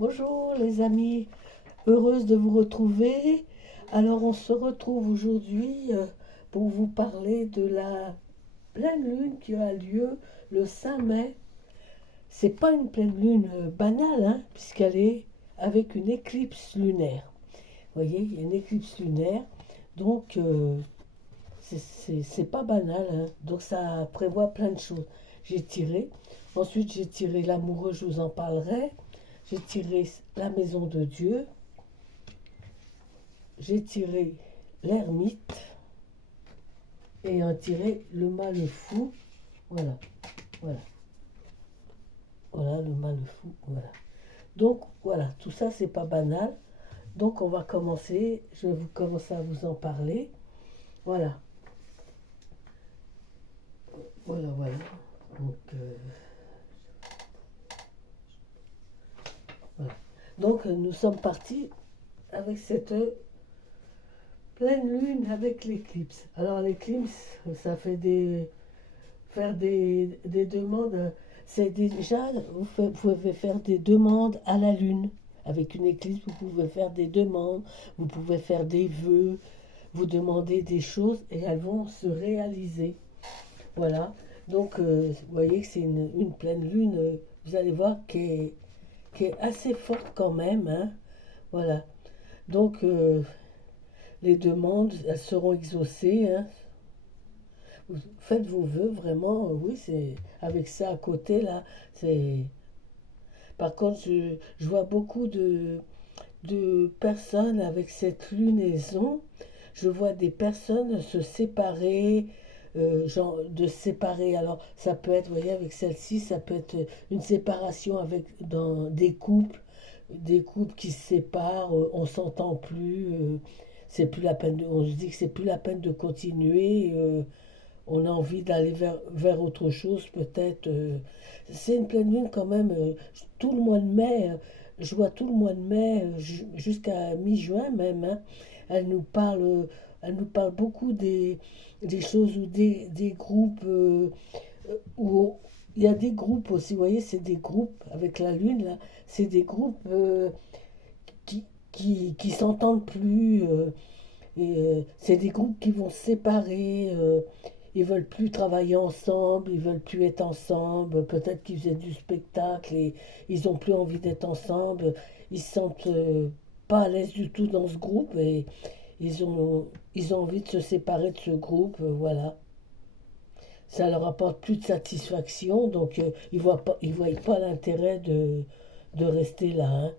Bonjour les amis, heureuse de vous retrouver. Alors on se retrouve aujourd'hui pour vous parler de la pleine lune qui a lieu le 5 mai. C'est pas une pleine lune banale, hein, puisqu'elle est avec une éclipse lunaire. Vous voyez, il y a une éclipse lunaire, donc c'est pas banal, hein. Donc ça prévoit plein de choses. J'ai tiré, ensuite j'ai tiré l'amoureux, je vous en parlerai. J'ai tiré la maison de Dieu, j'ai tiré l'ermite et un tiré le mal fou. Voilà, voilà, voilà le mal fou. Voilà. Donc voilà, tout ça c'est pas banal. Donc on va commencer, je vais commencer à vous en parler. Voilà, voilà. Donc, voilà. Donc nous sommes partis avec cette pleine lune avec l'éclipse. Alors l'éclipse, ça fait faire des demandes. C'est déjà, vous pouvez faire des demandes à la lune. Avec une éclipse, vous pouvez faire des demandes, vous pouvez faire des vœux, vous demandez des choses et elles vont se réaliser. Voilà. Donc, vous voyez que c'est une pleine lune, vous allez voir, qui est assez forte quand même, hein. Voilà. Donc, les demandes, elles seront exaucées, hein. Faites vos vœux, vraiment, oui, c'est avec ça à côté, là, c'est... Par contre, je vois beaucoup de personnes avec cette lunaison. Je vois des personnes se séparer, genre de séparer. Alors, ça peut être, vous voyez, avec celle-ci, ça peut être une séparation avec dans des couples qui se séparent, on s'entend plus, c'est plus la peine on se dit que c'est plus la peine de continuer. On a envie d'aller vers autre chose, peut-être. C'est une pleine lune quand même. Tout le mois de mai, je vois tout le mois de mai jusqu'à mi-juin même, hein. Elle nous parle, elle nous parle beaucoup des choses ou des groupes où il y a des groupes aussi. Vous voyez, c'est des groupes avec la lune là. C'est des groupes qui s'entendent plus. C'est des groupes qui vont se séparer. Ils veulent plus travailler ensemble, ils veulent plus être ensemble. Peut-être qu'ils faisaient du spectacle et ils ont plus envie d'être ensemble. Ils se sentent pas à l'aise du tout dans ce groupe et ils ont envie de se séparer de ce groupe. Voilà. Ça leur apporte plus de satisfaction, donc ils voient pas l'intérêt de rester là, hein.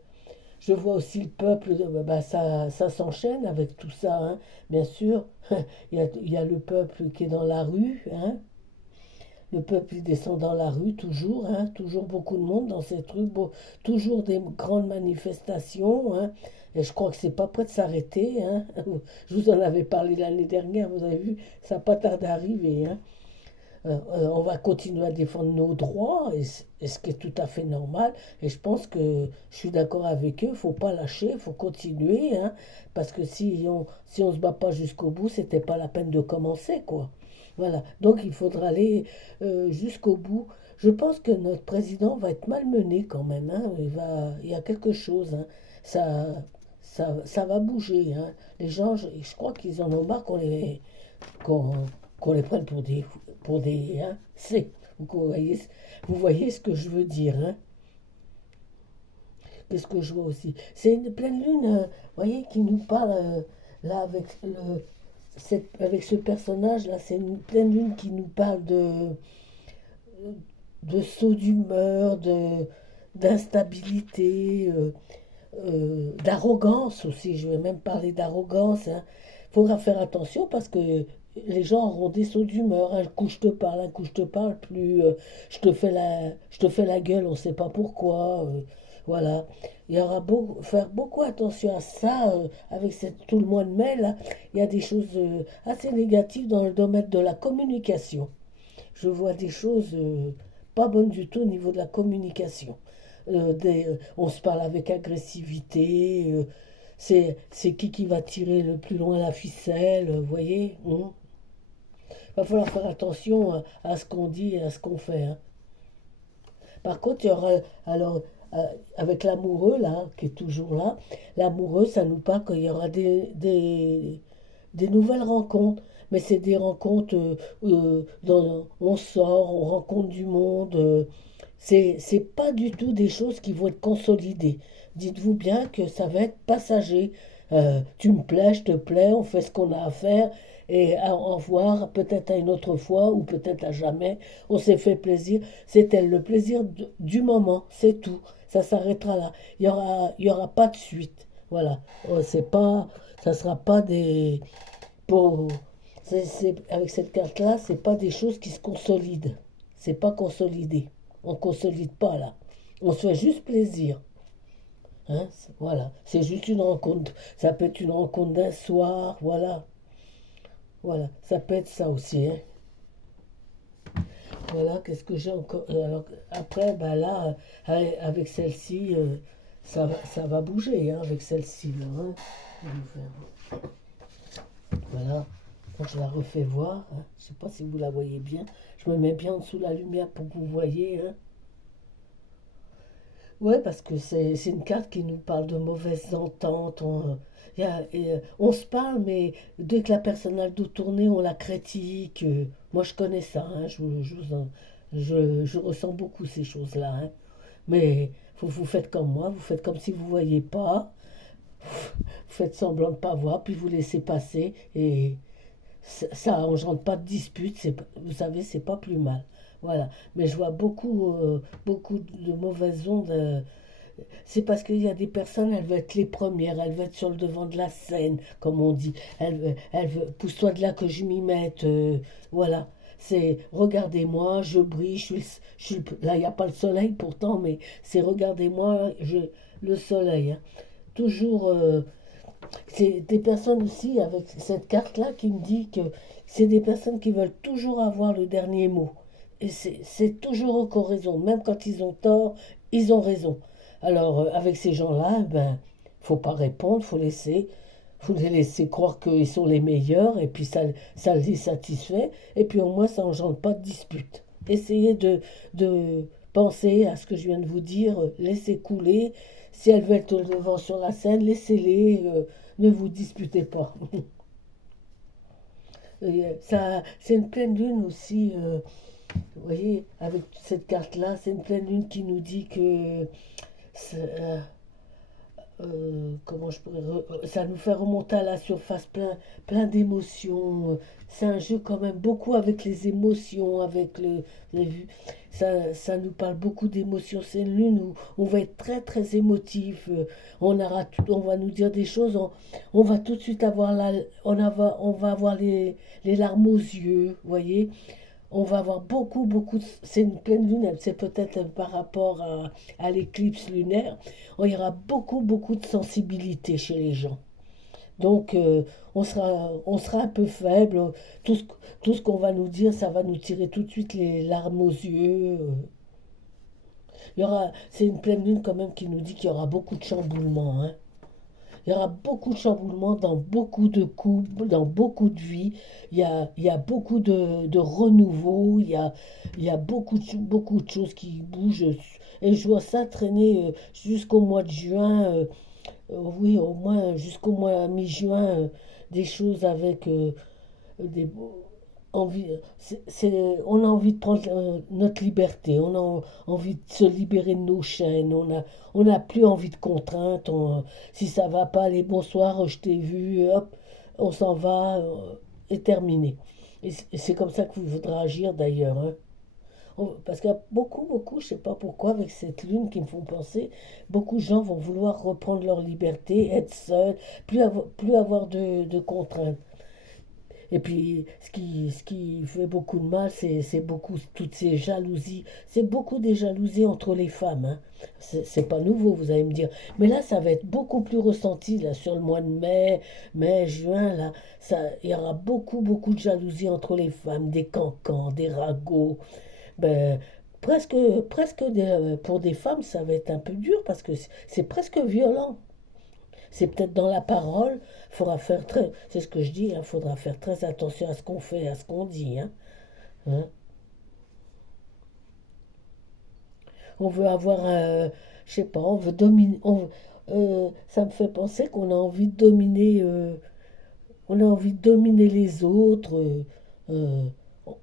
Je vois aussi le peuple, bah, ça s'enchaîne avec tout ça, hein. Bien sûr, il y a le peuple qui est dans la rue, hein. Le peuple il descend dans la rue toujours, hein. Toujours beaucoup de monde dans ces trucs, toujours des grandes manifestations, hein. Et je crois que c'est pas prêt de s'arrêter, hein. Je vous en avais parlé l'année dernière, vous avez vu, ça n'a pas tardé à arriver, hein. On va continuer à défendre nos droits, et ce qui est tout à fait normal. Et je pense que je suis d'accord avec eux, il ne faut pas lâcher, il faut continuer, hein, parce que si on ne se bat pas jusqu'au bout, c'était pas la peine de commencer, quoi. Voilà, donc il faudra aller jusqu'au bout. Je pense que notre président va être malmené quand même, hein. Il y a quelque chose, hein. Ça, ça va bouger, hein. Les gens, je crois qu'ils en ont marre qu'on qu'on les prenne pour des hein, c'est. Vous voyez ce que je veux dire, hein. Qu'est-ce que je vois aussi? C'est une pleine lune, vous voyez, qui nous parle là avec ce personnage-là. C'est une pleine lune qui nous parle de saut d'humeur, d'instabilité, d'arrogance aussi. Je vais même parler d'arrogance, hein. Il faudra faire attention parce que les gens auront des sauts d'humeur. Un coup je te parle, un coup je te parle plus. Je te fais la gueule, on ne sait pas pourquoi. Voilà. Il y aura faire beaucoup attention à ça avec tout le mois de mai. Là, il y a des choses assez négatives dans le domaine de la communication. Je vois des choses pas bonnes du tout au niveau de la communication. On se parle avec agressivité. C'est qui va tirer le plus loin la ficelle, vous voyez, hein. Va falloir faire attention à ce qu'on dit et à ce qu'on fait, hein. Par contre, il y aura alors avec l'amoureux, là, qui est toujours là. L'amoureux, ça nous parle qu'il y aura des nouvelles rencontres. Mais c'est des rencontres, on sort, on rencontre du monde. C'est pas du tout des choses qui vont être consolidées. Dites-vous bien que ça va être passager. Tu me plais, je te plais, on fait ce qu'on a à faire. Et au revoir, peut-être à une autre fois ou peut-être à jamais. On s'est fait plaisir. C'était le plaisir du moment, c'est tout. Ça s'arrêtera là. Il y aura pas de suite. Voilà. C'est pas, ça sera pas des, pour, avec cette carte-là, c'est pas des choses qui se consolident. C'est pas consolidé. On consolide pas là. On se fait juste plaisir. Hein, voilà. C'est juste une rencontre. Ça peut être une rencontre d'un soir. Voilà. Voilà. Ça peut être ça aussi. Hein. Voilà. Qu'est-ce que j'ai encore. Alors, après, bah là, avec celle-ci, ça va bouger hein, avec celle-ci. Là, hein. Je vais faire. Voilà. Donc, je la refais voir. Hein. Je ne sais pas si vous la voyez bien. Je me mets bien en dessous de la lumière pour que vous voyez. Hein. Ouais, parce que c'est une carte qui nous parle de mauvaises ententes. On se parle, mais dès que la personne a le dos tourné, on la critique. Moi, je connais ça. Hein. Je ressens beaucoup ces choses-là. Hein. Mais vous faites comme moi. Vous faites comme si vous ne voyez pas. Vous faites semblant de ne pas voir, puis vous laissez passer. Et ça engendre pas de dispute, vous savez, c'est pas plus mal. Voilà. Mais je vois beaucoup de mauvaises ondes. C'est parce qu'il y a des personnes, elles veulent être les premières, elles veulent être sur le devant de la scène, comme on dit. Elles veulent, pousse-toi de là que je m'y mette. Voilà. C'est regardez-moi, je brille, là il n'y a pas le soleil pourtant, mais c'est regardez-moi, le soleil. Hein. Toujours c'est des personnes aussi avec cette carte-là qui me dit que c'est des personnes qui veulent toujours avoir le dernier mot. Et c'est toujours eux qui ont raison. Même quand ils ont tort, ils ont raison. Alors, avec ces gens-là, ben, faut pas répondre, faut les laisser croire qu'ils sont les meilleurs, et puis ça les satisfait, et puis au moins ça engendre pas de dispute. Essayez de penser à ce que je viens de vous dire, laissez couler. Si elles veulent être devant sur la scène, laissez-les. Ne vous disputez pas. Ça, c'est une pleine lune aussi. Vous voyez, avec cette carte-là, c'est une pleine lune qui nous dit que comment je pourrais ça nous fait remonter à la surface plein d'émotions. C'est un jeu quand même beaucoup avec les émotions, avec les vues. Ça nous parle beaucoup d'émotions. C'est une lune où on va être très très émotif. On va nous dire des choses. On va tout de suite avoir on va avoir les larmes aux yeux, vous voyez. On va avoir c'est une pleine lune, c'est peut-être par rapport à l'éclipse lunaire, il y aura beaucoup de sensibilité chez les gens. Donc, on sera un peu faible. Tout ce, tout ce qu'on va nous dire, ça va nous tirer tout de suite les larmes aux yeux. C'est une pleine lune quand même qui nous dit qu'il y aura beaucoup de chamboulements. Hein. Il y aura beaucoup de chamboulements dans beaucoup de couples, dans beaucoup de vies. Il y a beaucoup de renouveau. Il y a beaucoup de choses qui bougent. Et je vois ça traîner jusqu'au mois de juin. Oui, au moins jusqu'au mois mi-juin. Des choses avec des, envie, on a envie de prendre notre liberté, on a envie de se libérer de nos chaînes, on n'a plus envie de contraintes. Si ça va pas, allez, bonsoir, je t'ai vu, hop, on s'en va, et terminé. Et c'est comme ça qu'il faudra agir d'ailleurs. Hein. Parce qu'il y a beaucoup, je sais pas pourquoi, avec cette lune qui me font penser, beaucoup de gens vont vouloir reprendre leur liberté, être seuls, plus avoir de contraintes. Et puis, ce qui fait beaucoup de mal, c'est beaucoup toutes ces jalousies. C'est beaucoup des jalousies entre les femmes. Hein. C'est pas nouveau, vous allez me dire. Mais là, ça va être beaucoup plus ressenti, là, sur le mois de mai, juin, là. Il y aura beaucoup de jalousies entre les femmes, des cancans, des ragots. Ben, pour des femmes, ça va être un peu dur parce que c'est presque violent. C'est peut-être dans la parole, c'est ce que je dis, il faudra faire très attention à ce qu'on fait, à ce qu'on dit. Hein. Hein. on veut avoir je sais pas, on veut dominer, ça me fait penser qu'on a envie de dominer, on a envie de dominer les autres, euh,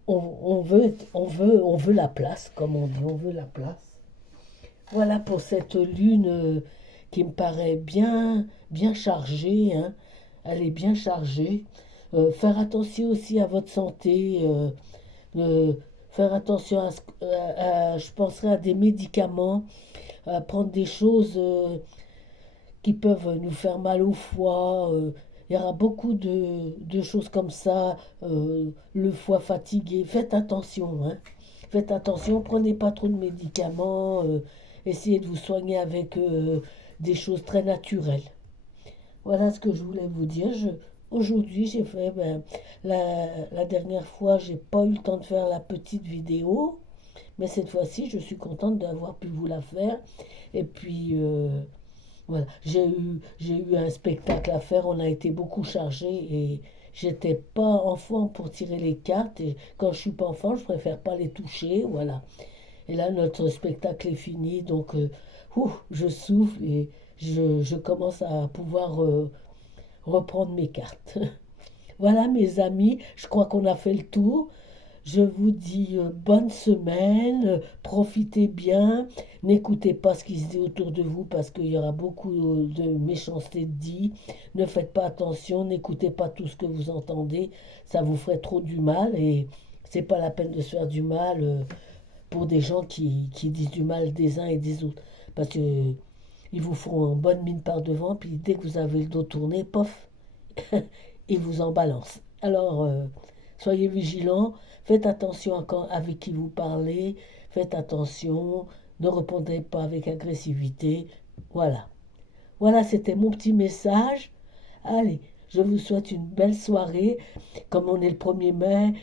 on veut la place, comme on dit, on veut la place. Voilà pour cette lune qui me paraît bien chargée, hein. Elle est bien chargée. Faire attention aussi à votre santé. Euh, faire attention je penserai à des médicaments, à prendre des choses qui peuvent nous faire mal au foie. Il y aura beaucoup de choses comme ça. Le foie fatigué. Faites attention, hein. Faites attention, prenez pas trop de médicaments. Essayez de vous soigner avec des choses très naturelles. Voilà ce que je voulais vous dire. Aujourd'hui, j'ai fait, la dernière fois, j'ai pas eu le temps de faire la petite vidéo, mais cette fois-ci, je suis contente d'avoir pu vous la faire. Et puis, voilà, j'ai eu un spectacle à faire, on a été beaucoup chargé et j'étais pas enfant pour tirer les cartes. Et quand je suis pas enfant, je préfère pas les toucher, voilà. Et là, notre spectacle est fini, donc je souffle et je commence à pouvoir reprendre mes cartes. Voilà mes amis, je crois qu'on a fait le tour. Je vous dis bonne semaine, profitez bien, n'écoutez pas ce qui se dit autour de vous parce qu'il y aura beaucoup de méchanceté dit. Ne faites pas attention, n'écoutez pas tout ce que vous entendez, ça vous ferait trop du mal et c'est pas la peine de se faire du mal pour des gens qui disent du mal des uns et des autres. Parce que ils vous font une bonne mine par devant, puis dès que vous avez le dos tourné, pof, ils vous en balancent. Alors, soyez vigilants, faites attention avec qui vous parlez, faites attention, ne répondez pas avec agressivité. Voilà. Voilà, c'était mon petit message. Allez, je vous souhaite une belle soirée. Comme on est le 1er mai,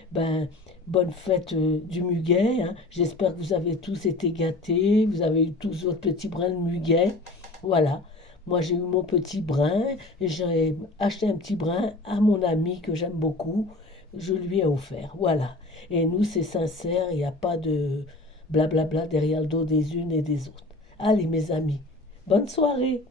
bonne fête du muguet, hein. J'espère que vous avez tous été gâtés, vous avez eu tous votre petit brin de muguet. Voilà. Moi, j'ai eu mon petit brin et j'ai acheté un petit brin à mon ami que j'aime beaucoup. Je lui ai offert. Voilà. Et nous, c'est sincère, il n'y a pas de blablabla derrière le dos des unes et des autres. Allez, mes amis, bonne soirée.